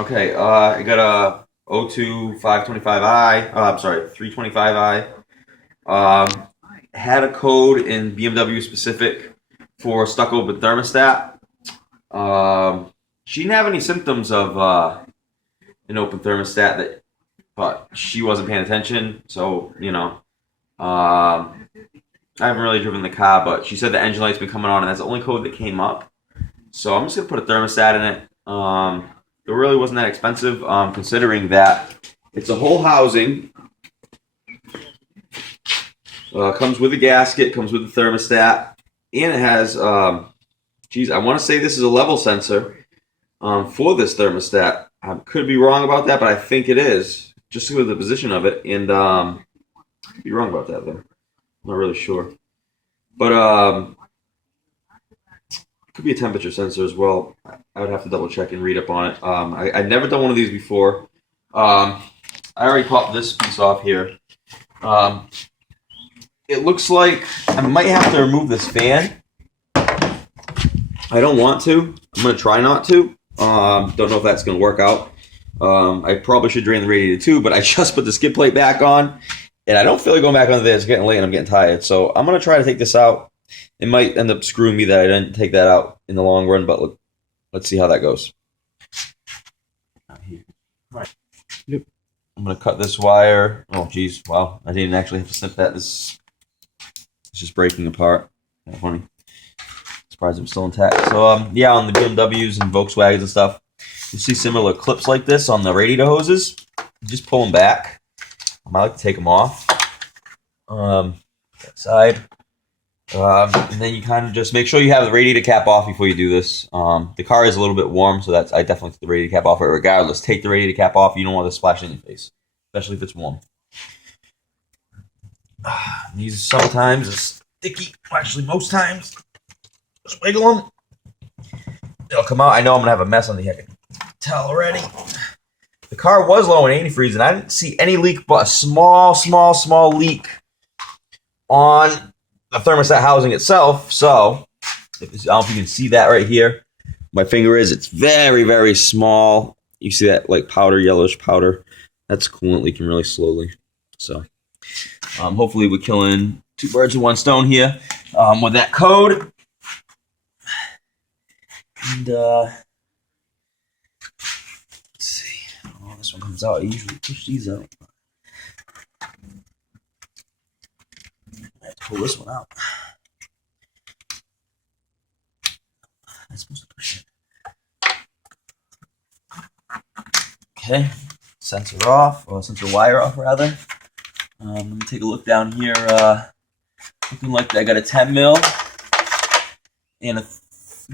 Okay, I got a O2 525i. I'm sorry, 325i. Had a code in BMW specific for stuck open thermostat. She didn't have any symptoms of an open thermostat that, but she wasn't paying attention. So I haven't really driven the car, but she said the engine light's been coming on, and that's the only code that came up. So I'm just gonna put a thermostat in it. It really wasn't that expensive, considering that it's a whole housing. Comes with a gasket, comes with a thermostat, and it has, geez, I want to say this is a level sensor for this thermostat. I could be wrong about that, but I think it is, just with the position of it. And I could be wrong about that, though. I'm not really sure. But it could be a temperature sensor as well. I would have to double check and read up on it. I've never done one of these before. I already popped this piece off here. It looks like I might have to remove this fan. I don't want to. I'm going to try not to. Don't know if that's going to work out. I probably should drain the radiator too, but I just put the skid plate back on, and I don't feel like going back under there. It's getting late and I'm getting tired. So I'm going to try to take this out. It might end up screwing me that I didn't take that out in the long run, but let's see how that goes. Yep. I'm going to cut this wire. Oh, geez. Wow. I didn't actually have to snip that. It's just breaking apart. Kind of funny. Surprised I'm still intact. So, yeah, on the BMWs and Volkswagens and stuff, you see similar clips like this on the radiator hoses. You just pull them back. I like to take them off. That side. And then you kind of just make sure you have the radiator cap off before you do this. The car is a little bit warm, so I definitely take the radiator cap off. But regardless, take the radiator cap off. You don't want to splash in your face, especially if it's warm. These sometimes are sticky. Actually, most times. Just wiggle them. It'll come out. I know I'm gonna have a mess on the head. I can tell already. The car was low in antifreeze, and I didn't see any leak, but a small leak on the thermostat housing itself. So, I don't know if you can see that right here. My finger is. It's very small. You see that like powder, yellowish powder. That's coolant leaking really slowly. So, hopefully we're killing two birds with one stone here with that code. And let's see. Oh, this one comes out. I usually push these out. I have to pull this one out. I'm supposed to push it. Okay, sensor off, or sensor wire off rather. Let me take a look down here. Looking like I got a 10 mil and a.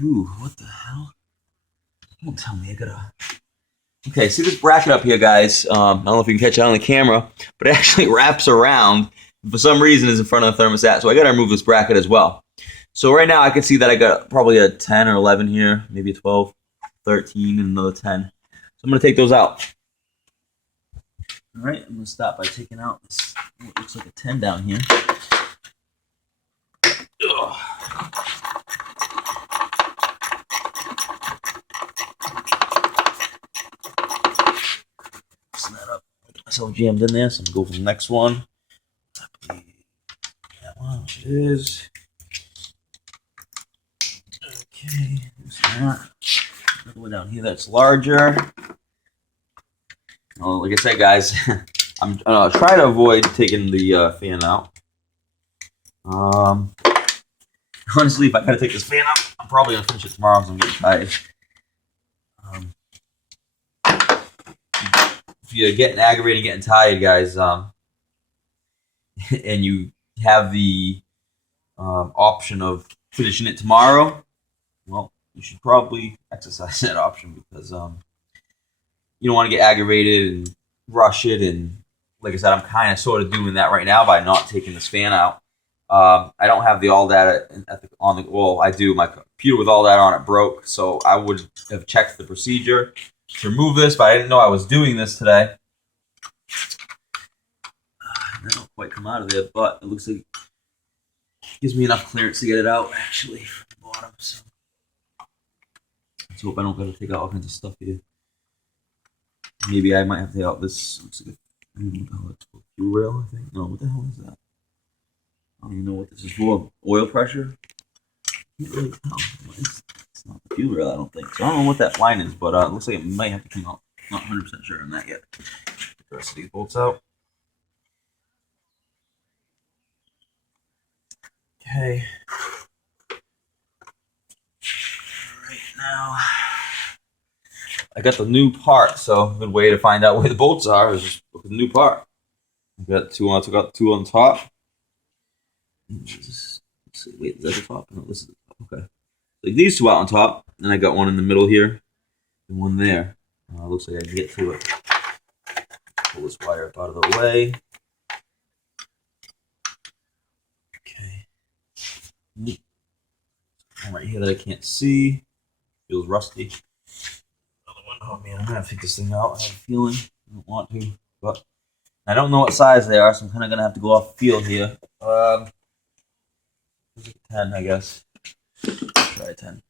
Ooh, what the hell? Don't tell me I got a. Okay, see this bracket up here, guys. I don't know if you can catch it on the camera, but it actually wraps around. For some reason, is in front of the thermostat, so I got to remove this bracket as well. So right now, I can see that I got probably a 10 or 11 here, maybe a 12, 13, and another 10. So I'm going to take those out. All right, I'm going to stop by taking out this. Oh, it looks like a 10 down here. Ugh. That up. So jammed in there, so I'm going to go for the next one. That one, which it is. Okay, there's that. Another one down here that's larger. Oh, like I said, guys, I'm trying to avoid taking the fan out. Honestly, if I gotta take this fan out, I'm probably gonna finish it tomorrow because I'm getting tired. If you're getting aggravated and getting tired, guys, and you have the option of finishing it tomorrow, well, you should probably exercise that option because you don't want to get aggravated and rush it. And like I said, I'm kind of sort of doing that right now by not taking this fan out. I don't have the all data on the. Well, I do. My computer with all that on it broke, so I would have checked the procedure to remove this, but I didn't know I was doing this today. I don't quite come out of there, but it looks like it gives me enough clearance to get it out actually from the bottom. So let's hope I don't got to take out all kinds of stuff here. Maybe I might have to take out this. Looks like a fuel rail, I think. No, what the hell is that? I don't even know what this is for. Oil pressure? Can't really tell. It's not the fuel rail, I don't think. So I don't know what that line is, but it looks like it might have to come out. Not 100% sure on that yet. Get the rest of these bolts out. Okay. Right now, I got the new part, so a good way to find out where the bolts are is just look at the new part. I got two on, I took out two on top. Let's see, wait, is that the top? No, this is the top. Okay. Like these two out on top, and I got one in the middle here, and one there. Looks like I can get to it. Pull this wire up out of the way. Okay. One right here that I can't see. Feels rusty. Another one. Oh man, I'm gonna have to take this thing out. I have a feeling I don't want to, but I don't know what size they are, so I'm kind of gonna have to go off feel here. 10, I guess. Try 10.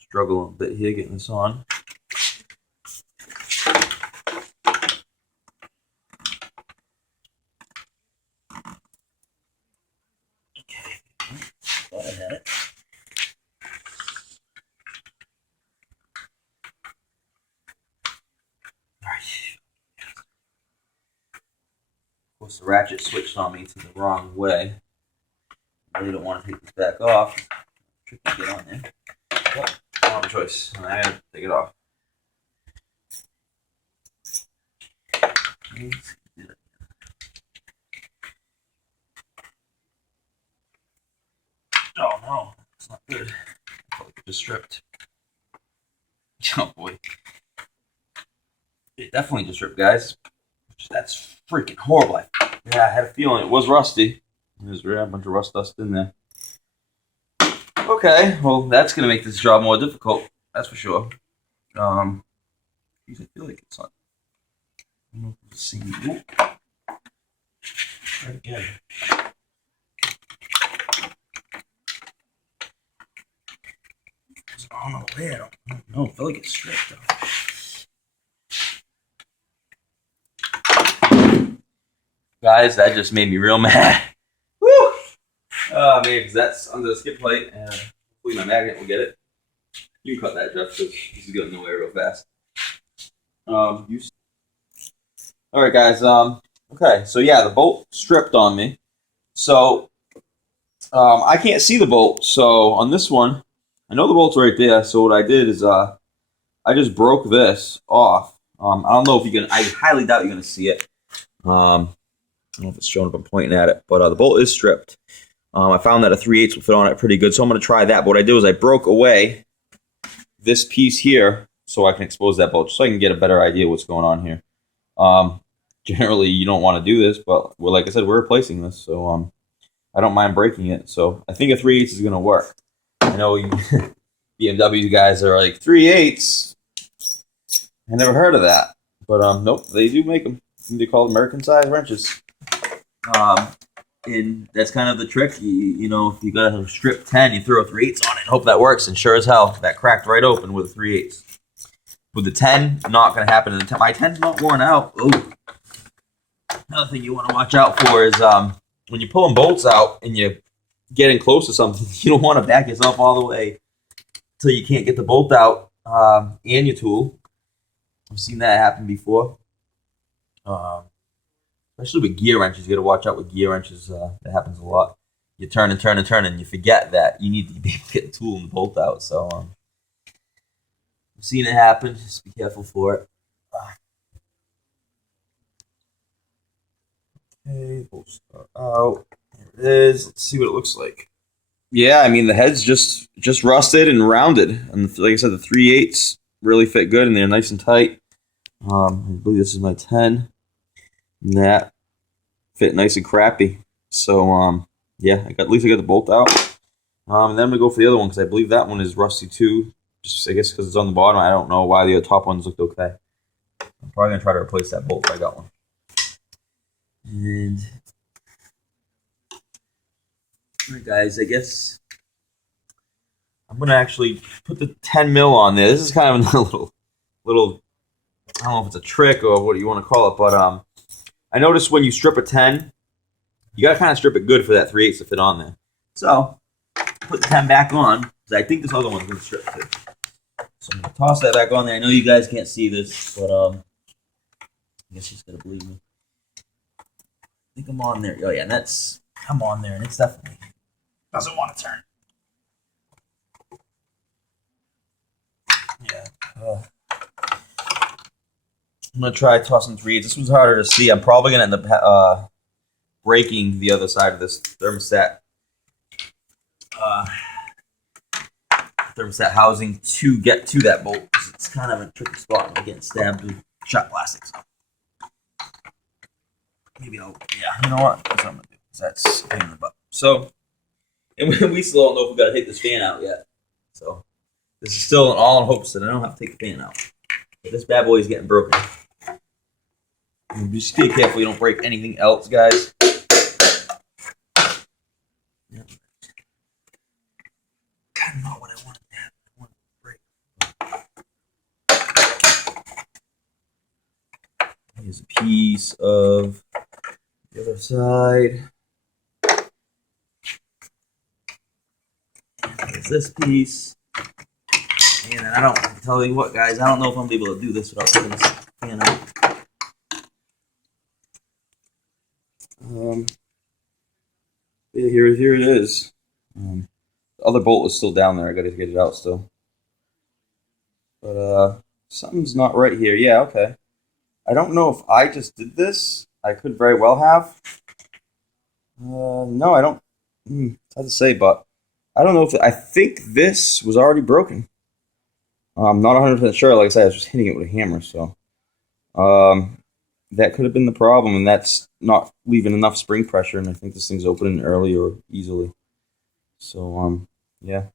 Struggle a bit here getting this on. Okay, thought I had it. All right. Of course, the ratchet switched on me to the wrong way. I really don't want to take this back off. Tricky to get on there. But wrong choice. I have to take it off. Oh no, it's not good. Probably just stripped. Oh boy. It definitely just ripped, guys. That's freaking horrible. Yeah, I had a feeling it was rusty. There's a bunch of rust dust in there. Okay, well, that's going to make this job more difficult. That's for sure. I feel like it's not. I don't know if it's the same. Try it again. It's on the way. I don't know. I feel like it's stripped though. Guys, that just made me real mad. Woo! Oh, man, because that's under the skid plate, and hopefully my magnet will get it. You can cut that, Jeff, because this is going nowhere real fast. Alright, guys. Okay, so yeah, the bolt stripped on me. So, I can't see the bolt, so on this one, I know the bolt's right there, so what I did is, I just broke this off. I don't know if you can, I highly doubt you're going to see it. I don't know if it's showing up, I'm pointing at it, but the bolt is stripped. I found that a 3/8 will fit on it pretty good, so I'm going to try that. But what I did was I broke away this piece here so I can expose that bolt, so I can get a better idea of what's going on here. Generally, you don't want to do this, but like I said, we're replacing this, so I don't mind breaking it. So I think a 3/8 is going to work. I know you BMW guys are like, 3/8? I never heard of that. But nope, they do make them. They call American-sized wrenches. And that's kind of the trick. You know, if you got a strip 10, you throw a 3/8 on it and hope that works. And sure as hell, that cracked right open with a 3/8. With the 10, not going to happen. And my 10's not worn out. Ooh. Another thing you want to watch out for is when you're pulling bolts out and you're getting close to something, you don't want to back yourself all the way until you can't get the bolt out and your tool. I've seen that happen before. Especially with gear wrenches, you got to watch out with gear wrenches. That happens a lot. You turn and turn and turn, and you forget that you need to be able to get the tool and the bolt out. So I've seen it happen. Just be careful for it. Okay, bolts are out. There it is. Let's see what it looks like. Yeah, I mean the head's just rusted and rounded, and like I said, the 3/8 really fit good, and they're nice and tight. I believe this is my 10. And that fit nice and crappy. So, yeah, at least I got the bolt out. And then I'm going to go for the other one because I believe that one is rusty too. Just, I guess, because it's on the bottom. I don't know why the top ones looked okay. I'm probably going to try to replace that bolt if I got one. And Alright guys, I guess I'm gonna actually put the 10 mil on there. This is kind of a little I don't know if it's a trick or what you want to call it, but I noticed when you strip a 10, you gotta kind of strip it good for that 3/8 to fit on there. So put the 10 back on, because I think this other one's gonna strip too. So I'm gonna toss that back on there. I know you guys can't see this, but I guess you're just gonna believe me. I think I'm on there. Oh yeah, and I'm on there, and it's definitely doesn't want to turn. Yeah. I'm gonna try tossing 3/8. This was harder to see. I'm probably gonna end up breaking the other side of this thermostat housing to get to that bolt. It's kind of a tricky spot. I'm getting stabbed with shot plastic. So maybe you know what? That's what I'm gonna do. That's a pain in the butt. So, and we still don't know if we gotta take this fan out yet. So this is still all in hopes that I don't have to take the fan out. But this bad boy is getting broken. Just be careful you don't break anything else, guys. Yeah. Kind of not what I wanted to have. I wanted to break. Here's a piece of the other side. And there's this piece. And I don't tell you what, guys. I don't know if I'm able to do this without taking this fan out. Yeah, here it is. The other bolt is still down there. I gotta get it out still. But something's not right here. Yeah, okay. I don't know if I just did this. I could very well have. No, I don't. It's hard to say, but I don't know if I think this was already broken. I'm not 100% sure. Like I said, I was just hitting it with a hammer, so that could have been the problem, and that's not leaving enough spring pressure. And I think this thing's opening early or easily. So yeah,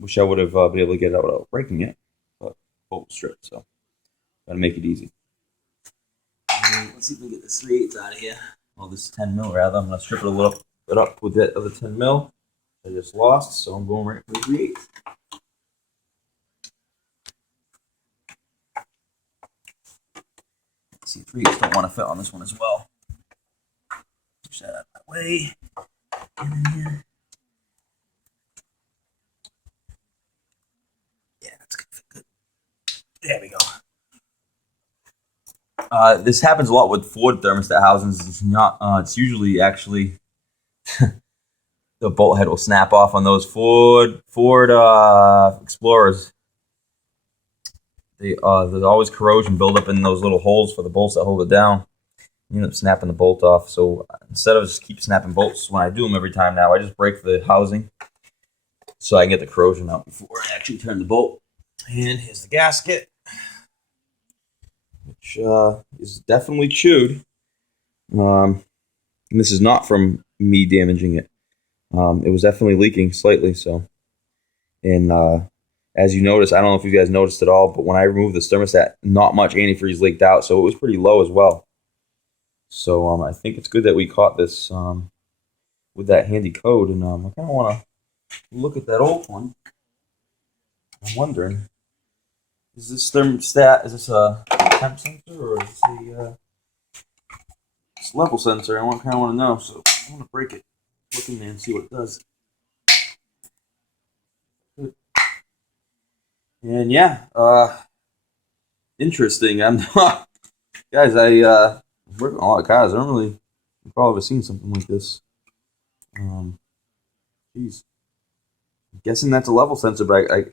wish I would have been able to get it out without breaking it, but bolt stripped, so gotta make it easy. Let's see if we can get this 3/8 out of here. Well, this 10 mil rather. I'm gonna strip it a little bit up with that other 10 mil I just lost, so I'm going right for the 3/8. See, 3/8 don't want to fit on this one as well. Push that out that way. And then here. Yeah, that's gonna fit good. There we go. This happens a lot with Ford thermostat housings. It's not. It's usually actually the bolt head will snap off on those Ford Explorers. There's always corrosion buildup in those little holes for the bolts that hold it down. You end up snapping the bolt off. So instead of just keep snapping bolts when I do them every time now, I just break the housing so I can get the corrosion out before I actually turn the bolt. And here's the gasket, which is definitely chewed. And this is not from me damaging it. It was definitely leaking slightly. So, and as you notice, I don't know if you guys noticed at all, but when I removed this thermostat, not much antifreeze leaked out, so it was pretty low as well. So I think it's good that we caught this with that handy code, and I kind of want to look at that old one. I'm wondering, is this thermostat, is this a temp sensor or is this a level sensor? I kind of want to know, so I want to break it, look in there and see what it does. Good. And yeah, interesting. I'm not, guys. I work on a lot of cars. I don't really recall ever seen something like this. Geez, I'm guessing that's a level sensor, but I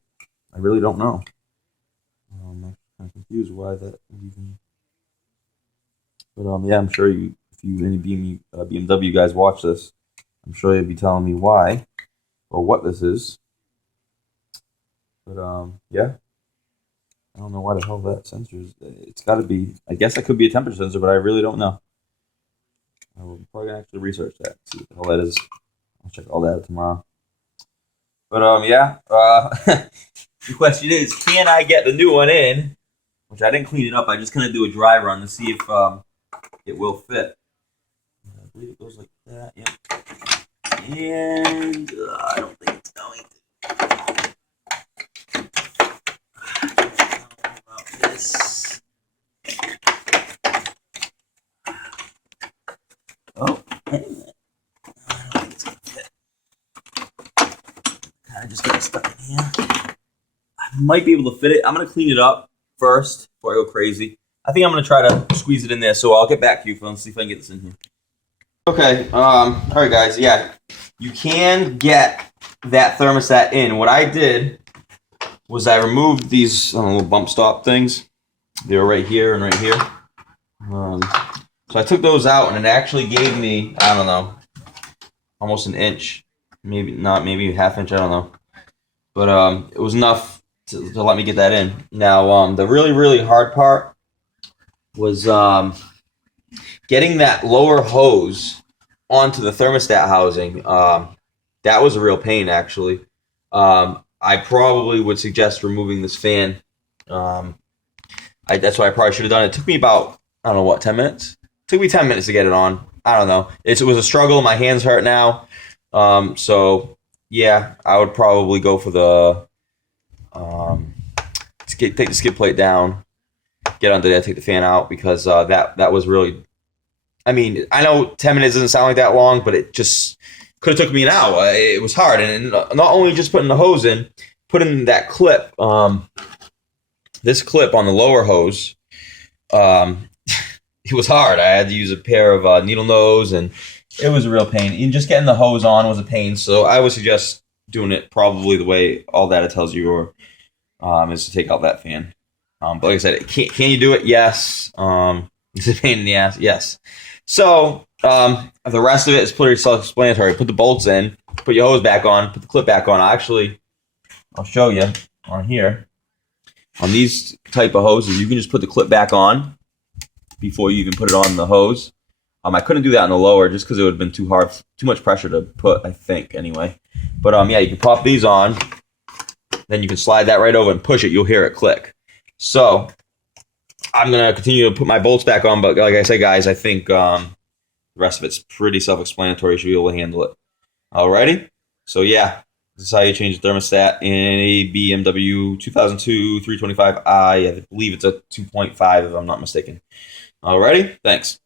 really don't know. I'm kind of confused why that would even. But yeah, I'm sure if you any BMW guys watch this, I'm sure you'll be telling me why or what this is. But yeah, I don't know why the hell that sensor is. It's got to be. I guess it could be a temperature sensor, but I really don't know. I'm probably gonna actually research that, see what the hell that is. I'll check all that out tomorrow. But yeah, the question is, can I get the new one in? Which I didn't clean it up. I just kind of do a dry run to see if it will fit. I believe it goes like that. Yep. And I don't think it's going to. About this. Oh, anyway. I don't think it's going to fit. Kind of just got stuck in here. I might be able to fit it. I'm going to clean it up first before I go crazy. I think I'm going to try to squeeze it in there, so I'll get back to you, Phil, and see if I can get this in here. Okay, all right, guys, yeah. You can get that thermostat in. What I did was I removed these little bump stop things. They were right here and right here. So I took those out, and it actually gave me, I don't know, almost an inch. Maybe not, maybe a half inch, I don't know. But it was enough to let me get that in. Now, the really, really hard part was getting that lower hose onto the thermostat housing. That was a real pain, actually. I probably would suggest removing this fan. That's what I probably should have done. It took me about, I don't know, what, 10 minutes? It took me 10 minutes to get it on. I don't know. It was a struggle. My hands hurt now. So, yeah, I would probably go for the take the skid plate down, get under there, take the fan out, because that was really, I mean, I know 10 minutes doesn't sound like that long, but it just could have took me an hour. It was hard. And not only just putting the hose in, putting that clip, this clip on the lower hose, it was hard. I had to use a pair of needle nose, and it was a real pain. And just getting the hose on was a pain. So I would suggest doing it probably the way all data tells you, or is to take out that fan. But like I said, can you do it? Yes. It's a pain in the ass. Yes. So the rest of it is pretty self-explanatory. Put the bolts in, put your hose back on, put the clip back on. I'll show you on here. On these type of hoses, you can just put the clip back on before you even put it on the hose. I couldn't do that on the lower just because it would have been too hard, too much pressure to put, I think, anyway. But yeah, you can pop these on, then you can slide that right over and push it. You'll hear it click. So I'm going to continue to put my bolts back on, but like I said, guys, I think the rest of it's pretty self-explanatory. You should be able to handle it. Alrighty? So yeah, this is how you change the thermostat in a BMW 2002 325i. I believe it's a 2.5 if I'm not mistaken. Alrighty? Thanks.